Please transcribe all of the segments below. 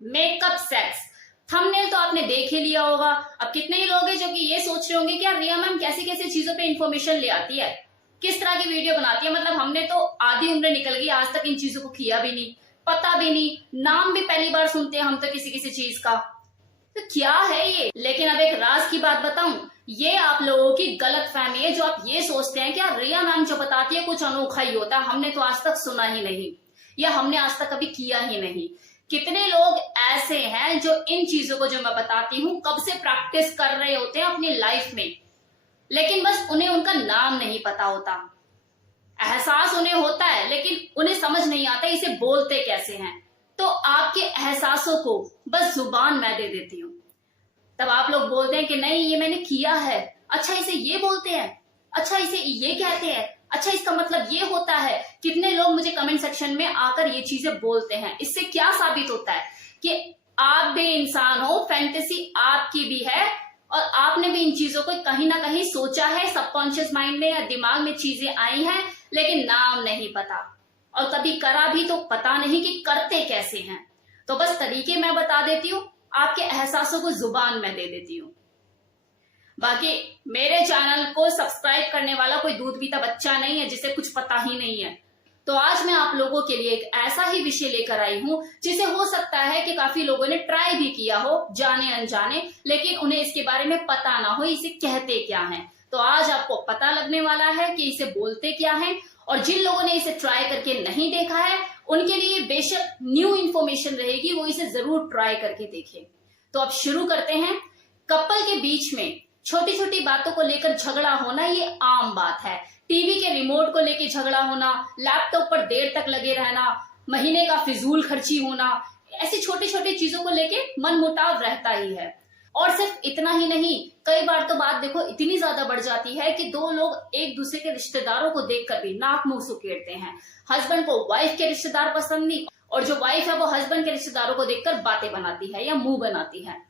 Makeup sex. Thumbnail तो आपने देख ही लिया होगा। अब कितने ही लोग हैं जो कि ये सोच रहे होंगे कि यार रिया मैम कैसी कैसी चीजों पे इंफॉर्मेशन ले आती है, किस तरह की वीडियो बनाती है। मतलब हमने तो आधी उम्र निकल गई, आज तक इन चीजों को किया भी नहीं, पता भी नहीं, नाम भी पहली बार सुनते हैं हम तो किसी किसी चीज का। तो क्या है ये। लेकिन अब एक राज की बात बताऊं, ये आप लोगों की गलत फहमी है जो आप ये सोचते हैं कि यार रिया मैम जो बताती है कुछ अनोखा ही होता है, हमने तो आज तक सुना ही नहीं या हमने आज तक कभी किया ही नहीं। कितने लोग ऐसे हैं जो इन चीजों को जो मैं बताती हूँ कब से प्रैक्टिस कर रहे होते हैं अपनी लाइफ में, लेकिन बस उन्हें उनका नाम नहीं पता होता। एहसास उन्हें होता है लेकिन उन्हें समझ नहीं आता इसे बोलते कैसे हैं। तो आपके एहसासों को बस जुबान मैं दे देती हूँ, तब आप लोग बोलते हैं कि नहीं ये मैंने किया है, अच्छा इसे ये बोलते हैं, अच्छा इसे ये कहते हैं, अच्छा इसका मतलब ये होता है। कितने लोग मुझे कमेंट सेक्शन में आकर ये चीजें बोलते हैं। इससे क्या साबित होता है कि आप भी इंसान हो, फैंटेसी आपकी भी है और आपने भी इन चीजों को कहीं ना कहीं सोचा है, सबकॉन्शियस माइंड में या दिमाग में चीजें आई हैं लेकिन नाम नहीं पता, और कभी करा भी तो पता नहीं कि करते कैसे हैं। तो बस तरीके मैं बता देती हूँ, आपके एहसासों को जुबान में दे देती हूँ। बाकी मेरे चैनल को सब्सक्राइब करने वाला कोई दूध पीता बच्चा नहीं है जिसे कुछ पता ही नहीं है। तो आज मैं आप लोगों के लिए एक ऐसा ही विषय लेकर आई हूँ जिसे हो सकता है कि काफी लोगों ने ट्राई भी किया हो जाने अनजाने, लेकिन उन्हें इसके बारे में पता ना हो इसे कहते क्या है। तो आज आपको पता लगने वाला है कि इसे बोलते क्या है, और जिन लोगों ने इसे ट्राई करके नहीं देखा है उनके लिए बेशक न्यू इन्फॉर्मेशन रहेगी, वो इसे जरूर ट्राई करके देखें। तो अब शुरू करते हैं। कपल के बीच में छोटी छोटी बातों को लेकर झगड़ा होना ये आम बात है। टीवी के रिमोट को लेकर झगड़ा होना, लैपटॉप पर देर तक लगे रहना, महीने का फिजूल खर्ची होना, ऐसी छोटी छोटी चीजों को लेकर मनमुटाव रहता ही है। और सिर्फ इतना ही नहीं, कई बार तो बात देखो इतनी ज्यादा बढ़ जाती है कि दो लोग एक दूसरे के रिश्तेदारों को देखकर भी नाक मुंह सुकेड़ते हैं। हस्बैंड को वाइफ के रिश्तेदार पसंद नहीं, और जो वाइफ है वो हस्बैंड के रिश्तेदारों को देखकर बातें बनाती है या मुंह बनाती है।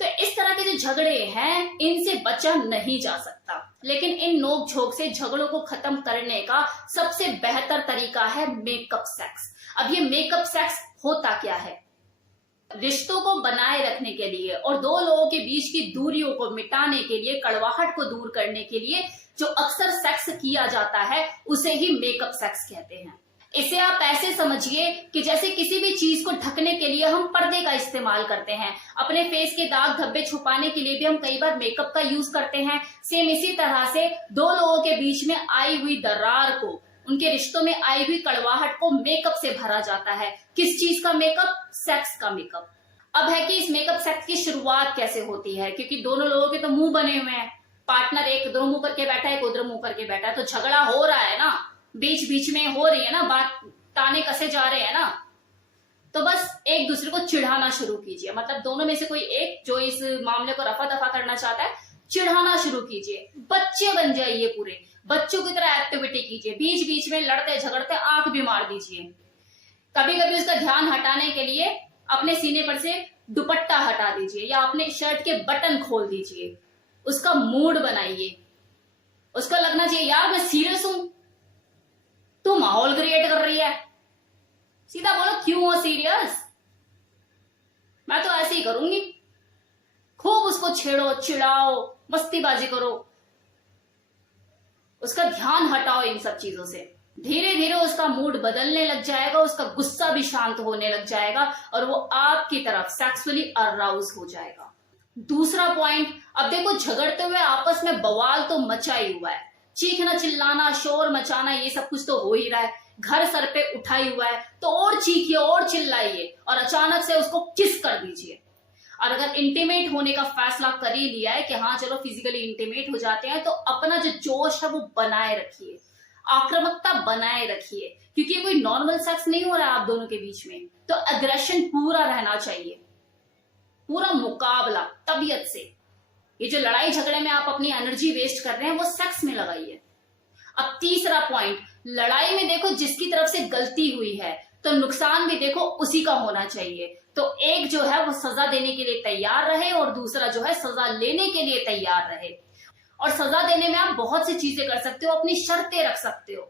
तो इस तरह के जो झगड़े हैं इनसे बचा नहीं जा सकता, लेकिन इन नोक झोंक से झगड़ों को खत्म करने का सबसे बेहतर तरीका है मेकअप सेक्स। अब ये मेकअप सेक्स होता क्या है? रिश्तों को बनाए रखने के लिए और दो लोगों के बीच की दूरियों को मिटाने के लिए, कड़वाहट को दूर करने के लिए जो अक्सर सेक्स किया जाता है उसे ही मेकअप सेक्स कहते हैं। इसे आप ऐसे समझिए कि जैसे किसी भी चीज को ढकने के लिए हम पर्दे का इस्तेमाल करते हैं, अपने फेस के दाग धब्बे छुपाने के लिए भी हम कई बार मेकअप का यूज करते हैं। सेम इसी तरह से दो लोगों के बीच में आई हुई दरार को, उनके रिश्तों में आई हुई कड़वाहट को मेकअप से भरा जाता है। किस चीज का मेकअप? सेक्स का मेकअप। अब है कि इस मेकअप सेक्स की शुरुआत कैसे होती है, क्योंकि दोनों लोगों के तो मुंह बने हुए हैं, पार्टनर एक इधर मुंह करके बैठा है, एक उधर मुंह करके बैठा है, तो झगड़ा हो रहा है ना, बीच बीच में हो रही है ना बात, ताने कसे जा रहे हैं ना। तो बस एक दूसरे को चिढ़ाना शुरू कीजिए, मतलब दोनों में से कोई एक जो इस मामले को रफा दफा करना चाहता है, चिढ़ाना शुरू कीजिए। बच्चे बन जाइए, पूरे बच्चों की तरह एक्टिविटी कीजिए, बीच बीच में लड़ते झगड़ते आंख भी मार दीजिए। कभी कभी उसका ध्यान हटाने के लिए अपने सीने पर से दुपट्टा हटा दीजिए या अपने शर्ट के बटन खोल दीजिए, उसका मूड बनाइए। उसको लगना चाहिए यार मैं सीरियस हूं, तू माहौल क्रिएट कर रही है। सीधा बोलो क्यों हो सीरियस, मैं तो ऐसे ही करूंगी। खूब उसको छेड़ो, चिढ़ाओ, मस्तीबाजी करो, उसका ध्यान हटाओ इन सब चीजों से। धीरे धीरे उसका मूड बदलने लग जाएगा, उसका गुस्सा भी शांत होने लग जाएगा और वो आपकी तरफ सेक्सुअली अराउज हो जाएगा। दूसरा पॉइंट, अब देखो झगड़ते हुए आपस में बवाल तो मचा ही हुआ है, चीखना चिल्लाना शोर मचाना ये सब कुछ तो हो ही रहा है, घर सर पे उठाई हुआ है, तो और चीखिए और चिल्लाइए और अचानक से उसको किस कर दीजिए। और अगर इंटीमेट होने का फैसला कर ही लिया है कि हाँ चलो फिजिकली इंटीमेट हो जाते हैं, तो अपना जो जोश है वो बनाए रखिए, आक्रामकता बनाए रखिए, क्योंकि कोई नॉर्मल सेक्स नहीं हो रहा है आप दोनों के बीच में, तो अग्रेशन पूरा रहना चाहिए, पूरा मुकाबला तबीयत से। ये जो लड़ाई झगड़े में आप अपनी एनर्जी वेस्ट कर रहे हैं वो सेक्स में लगाइए। अब तीसरा पॉइंट, लड़ाई में देखो जिसकी तरफ से गलती हुई है तो नुकसान भी देखो उसी का होना चाहिए। तो एक जो है वो सजा देने के लिए तैयार रहे और दूसरा जो है सजा लेने के लिए तैयार रहे। और सजा देने में आप बहुत सी चीजें कर सकते हो, अपनी शर्तें रख सकते हो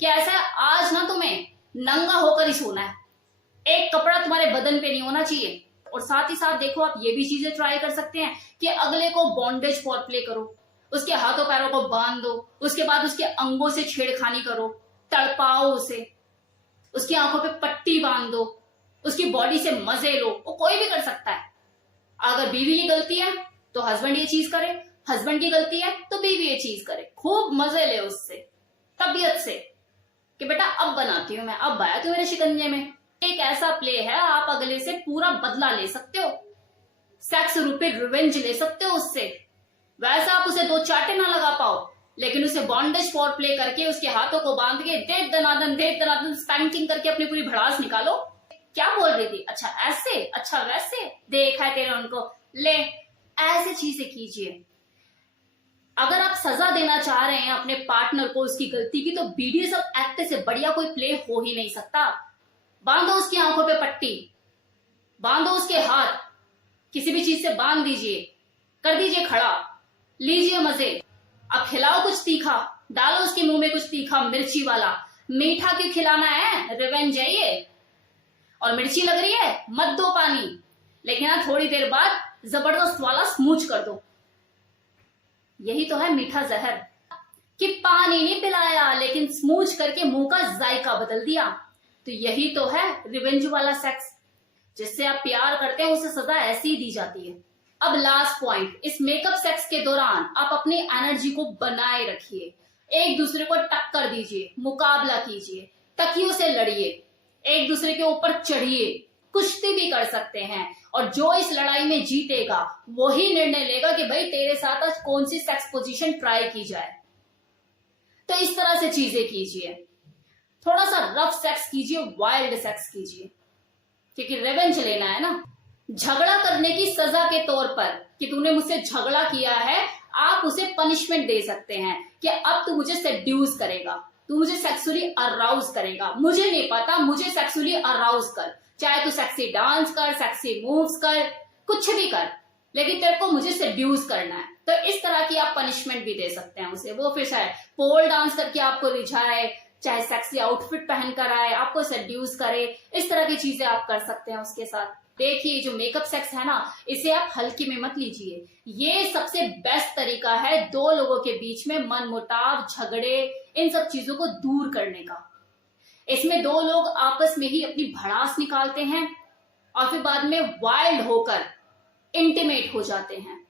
कि ऐसा आज ना तुम्हें नंगा होकर ही सोना है, एक कपड़ा तुम्हारे बदन पे नहीं होना चाहिए, और साथ ही साथ देखो आप ये भी चीजें ट्राई कर सकते हैं कि अगले को बॉन्डेज फॉर प्ले करो, उसके हाथों पैरों को बांध दो, उसके बाद उसके अंगों से छेड़खानी करो, तड़पाओ उसे, उसकी आंखों पे पट्टी बांध दो, उसकी बॉडी से मजे लो। वो कोई भी कर सकता है। अगर बीवी की गलती है तो हस्बैंड ये चीज करे, हस्बैंड की गलती है तो बीवी ये चीज करे। खूब मजे ले उससे, तबीयत से, कि बेटा अब बनाती हूं मैं, अब आया तू मेरे शिकंजे में। एक ऐसा प्ले है, आप अगले से पूरा बदला ले सकते हो, सेक्स रूपी रिवेंज ले सकते हो उससे। वैसे आप उसे दो चाटे ना लगा पाओ, लेकिन उसे बॉन्डेज फॉर प्ले करके उसके हाथों को बांध के देख दनादन स्पैंकिंग करके अपनी पूरी भड़ास निकालो। क्या बोल रही थी, अच्छा ऐसे, अच्छा वैसे, देखा है तेरे उनको, ले ऐसे चीजें कीजिए। अगर आप सजा देना चाह रहे हैं अपने पार्टनर को उसकी गलती की, तो BDSM एक्ट से बढ़िया कोई प्ले हो ही नहीं सकता। बांधो उसकी आंखों पे पट्टी, बांधो उसके हाथ, किसी भी चीज से बांध दीजिए, कर दीजिए खड़ा, लीजिए मजे। अब खिलाओ कुछ तीखा, डालो उसके मुंह में कुछ तीखा मिर्ची वाला। मीठा क्यों खिलाना है, रिवेंज है ये। और मिर्ची लग रही है, मत दो पानी, लेकिन हाँ थोड़ी देर बाद जबरदस्त वाला स्मूच कर दो। यही तो है मीठा जहर, कि पानी नहीं पिलाया लेकिन स्मूच करके मुंह का जायका बदल दिया। तो यही तो है रिवेंज वाला सेक्स। जिससे आप प्यार करते हैं उसे सजा ऐसी ही दी जाती है। अब लास्ट पॉइंट, इस मेकअप सेक्स के दौरान आप अपनी एनर्जी को बनाए रखिए, एक दूसरे को टक्कर दीजिए, मुकाबला कीजिए, तकियों से लड़िए, एक दूसरे के ऊपर चढ़िए, कुश्ती भी कर सकते हैं। और जो इस लड़ाई में जीतेगा वही निर्णय लेगा कि भाई तेरे साथ आज कौन सी सेक्स पोजीशन ट्राई की जाए। तो इस तरह से चीजें कीजिए, थोड़ा सा रफ सेक्स कीजिए, वाइल्ड सेक्स कीजिए, क्योंकि रिवेंज लेना है ना। झगड़ा करने की सजा के तौर पर कि तूने मुझसे झगड़ा किया है, आप उसे पनिशमेंट दे सकते हैं कि अब तू मुझे सेड्यूस करेगा, तू मुझे सेक्सुअली अराउज करेगा। मुझे नहीं पता, मुझे सेक्सुअली अराउज कर, चाहे तू सेक्सी डांस कर, सेक्सी मूव्स कर, कुछ भी कर, लेकिन तेरे को मुझे सेड्यूस करना है। तो इस तरह की आप पनिशमेंट भी दे सकते हैं उसे। वो फिर चाहे पोल डांस करके आपको रिझाए, चाहे सेक्सी आउटफिट पहनकर आए, आपको सेड्यूस करे, इस तरह की चीजें आप कर सकते हैं उसके साथ। देखिए जो मेकअप सेक्स है ना, इसे आप हल्के में मत लीजिए। ये सबसे बेस्ट तरीका है दो लोगों के बीच में मनमुटाव, झगड़े, इन सब चीजों को दूर करने का। इसमें दो लोग आपस में ही अपनी भड़ास निकालते हैं और फिर बाद में वाइल्ड होकर इंटीमेट हो जाते हैं,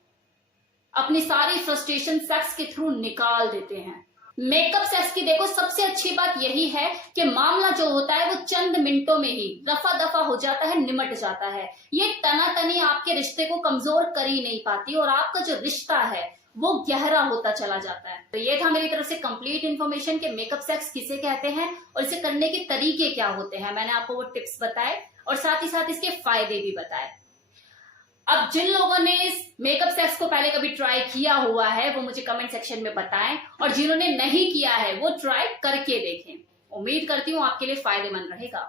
अपनी सारी फ्रस्ट्रेशन सेक्स के थ्रू निकाल देते हैं। मेकअप सेक्स की देखो सबसे अच्छी बात यही है कि मामला जो होता है वो चंद मिनटों में ही रफा दफा हो जाता है, निमट जाता है। ये तनातनी आपके रिश्ते को कमजोर कर ही नहीं पाती और आपका जो रिश्ता है वो गहरा होता चला जाता है। तो ये था मेरी तरफ से कंप्लीट इन्फॉर्मेशन कि मेकअप सेक्स किसे कहते हैं और इसे करने के तरीके क्या होते हैं। मैंने आपको वो टिप्स बताए और साथ ही साथ इसके फायदे भी बताए। अब जिन लोगों ने इस मेकअप सेक्स को पहले कभी ट्राई किया हुआ है वो मुझे कमेंट सेक्शन में बताएं, और जिन्होंने नहीं किया है वो ट्राई करके देखें। उम्मीद करती हूँ आपके लिए फायदेमंद रहेगा।